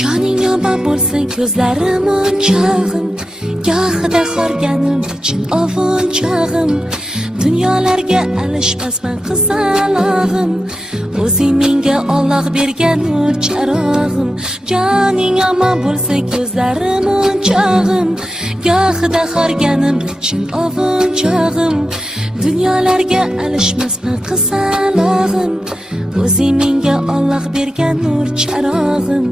Joning yomon bo'lsin ko'zlarim o'nchog'im, gohida xorganim için ovun chog'im. Dunyolarga alishmasman qizalog'im, o'zing menga Alloh bergan nur charog'im. Joning yomon bo'lsin ko'zlarim o'nchog'im, gohida xorganim için ovun chog'im. Dunyolarga alishmasman qizalog'im, o'zing menga Alloh bergan nur charog'im.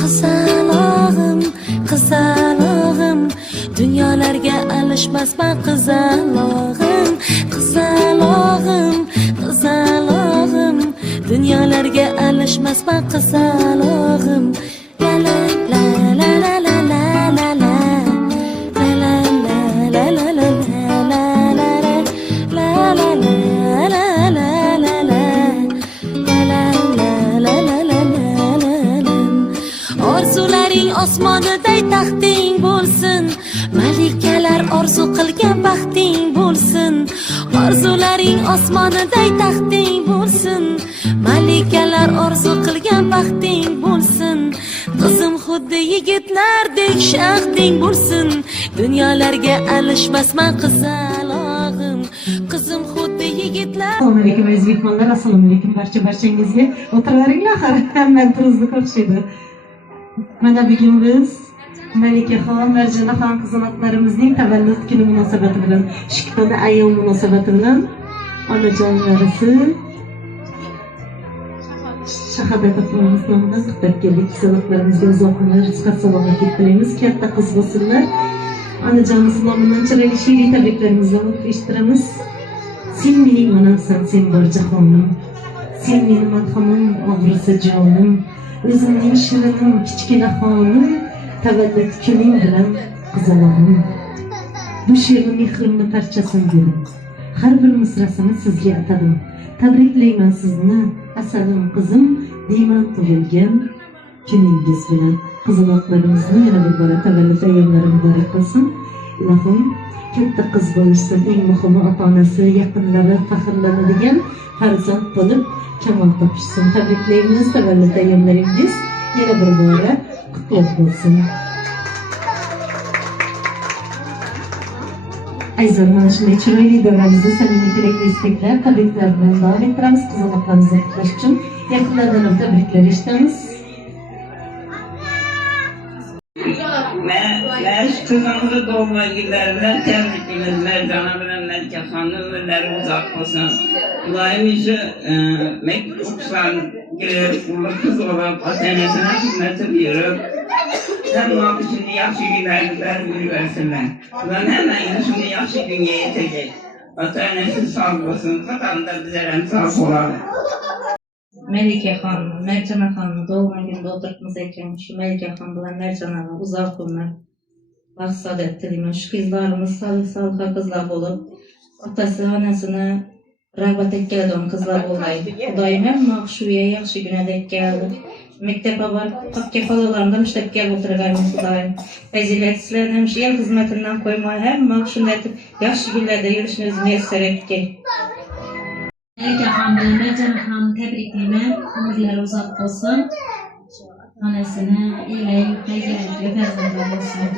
Qizalog'im, qizalog'im, dunyolarga alishmasman qizalog'im. Qizalog'im, qizalog'im, dunyolarga alishmasman qizalog'im. La la la la la la la la la la la la la la osmoniday taxting bo'lsin, malikalar orzu qilgan baxting bo'lsin. Orzularing osmoniday taxting bo'lsin, malikalar orzu qilgan baxting bo'lsin. Qizim xuddi yigitlardek shaxting bo'lsin, dunyolarga alishmasman qizalog'im. Qizim xuddi yigitlar. Assalomu alaykum aziz mehmonlar, assalomu alaykum barchangizga. O'tiraveringlar, hamma turizlik o'xshaydi. Mana bugun biz Malikaxon, Marjonaxon qizaloqlarimizning tavallud kuni munosabati bilan, Shukona ayyom munosabati bilan onajonlarisi Shahodat opamiz nomidan qutlab keldik. Qizaloqlarimizga uzoq umr, sihat salomatlik tilaymiz. Katta qiz bo'lsinlar. Onajonimiz nomidan chiroyli she'riy tabriklarimizni eshittiramiz. Sen mening onamsan, sen bor jahonim. Sen mening madhomim, og'risa jonim. O'zimning shirinim, kichkina xonim, tavallud kuning bilan qizalog'im. Bu she'rni mehrimni parchasin dedim. Har bir misrasini sizga atadim. Tabriklayman sizni, asalim qizim, deyman tug'ilgan kuningiz bilan. Qizaloqlarimizni yana bir bora tavallud ayyomlari muborak bo'lsin. Ilohim katta qiz bo'lishsin, eng muhimi ota-onasi, yaqinlari faxrlanadigan farzand bo'lib kamol topishsin. Tabriklaymiz, tavallud ayyomlaringiz yana bir bora qutlug' bo'lsin. Azizlar, mana shunday chiroyli davramizni samimiy tilak istaklar, tabriklar bilan davom ettiramiz. Qizaloqlarimizni qutlash uchun yaqinlardan ham tabriklar eshitamiz. Ben şu kızımızı doğma günlerinden tebrik ederiz. Mercan'a bilen Malikaxon'un ömürleri uzak olsun. Ulayımızı mektupçuların girip, kız olup, ata-enesine hizmet ediyoruz. Hem vakti şimdi yaxşı günlerden yürüversinler. Ulan hemen yine şimdi yaxşı gün yetecek. Ata-enesi sağ olsun, katanında bizlere sağ olalım. Malikaxon, Marjonaxonni doğum gününde oturtmamız ekan, şu Malikaxon bilan Marjonaga uzoq umr, baxt saodat tilayman. Shu qizlarimiz sog'liq qizlar bo'lib, otasi onasini rag'bat etgan qizlar bo'lmaydi. Xudoyim hamma shu yaxshi kunada keldi. Maktabga borib, kafolalarni ishlab kelib o'tirganman Xudoyim. Fazilatsizlarni ham shu el xizmatidan qo'ymay, hamma shunday yaxshi kunlarda yurishni o'zim yassar etgan. Malikaxon bilan Marjonaxonni tabriklayman. Umrlari uzoq bo'lsin. Onasini elayib, fazilatli farzandlar bo'lsin.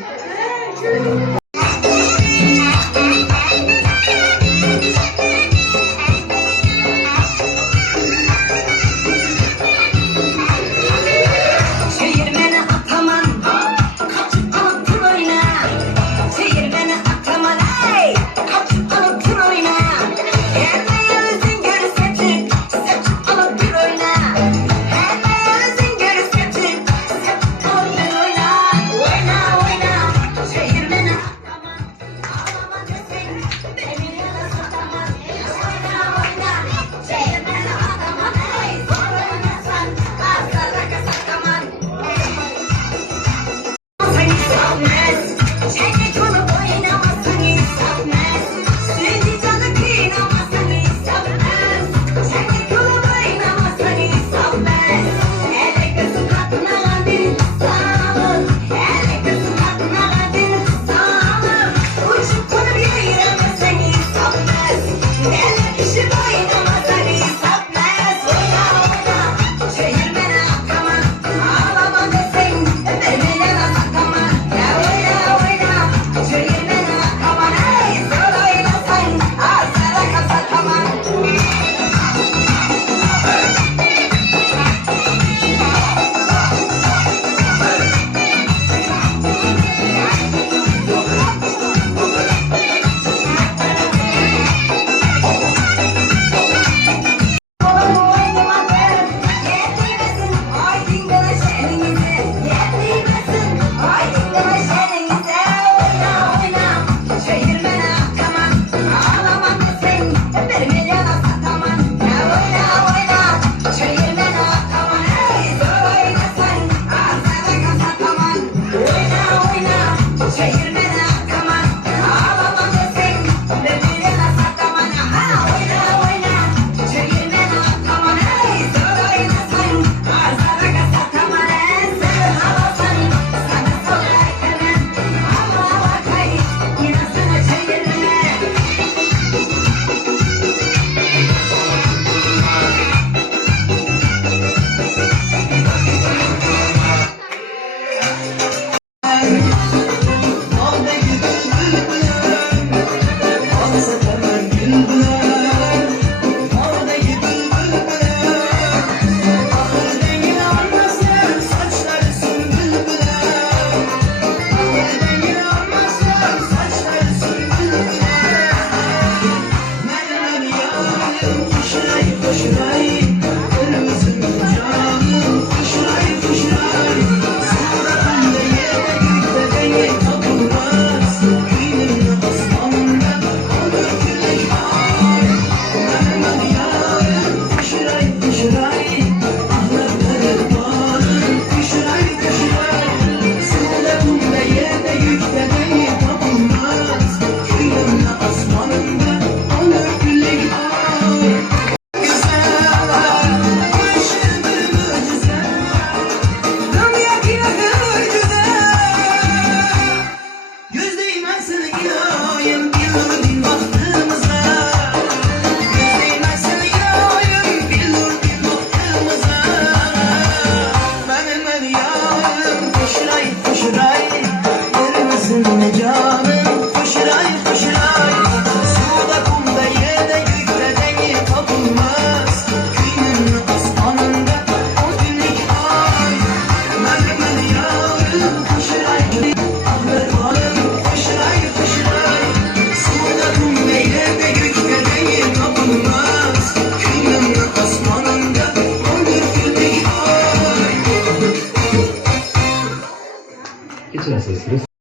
geçirsiniz.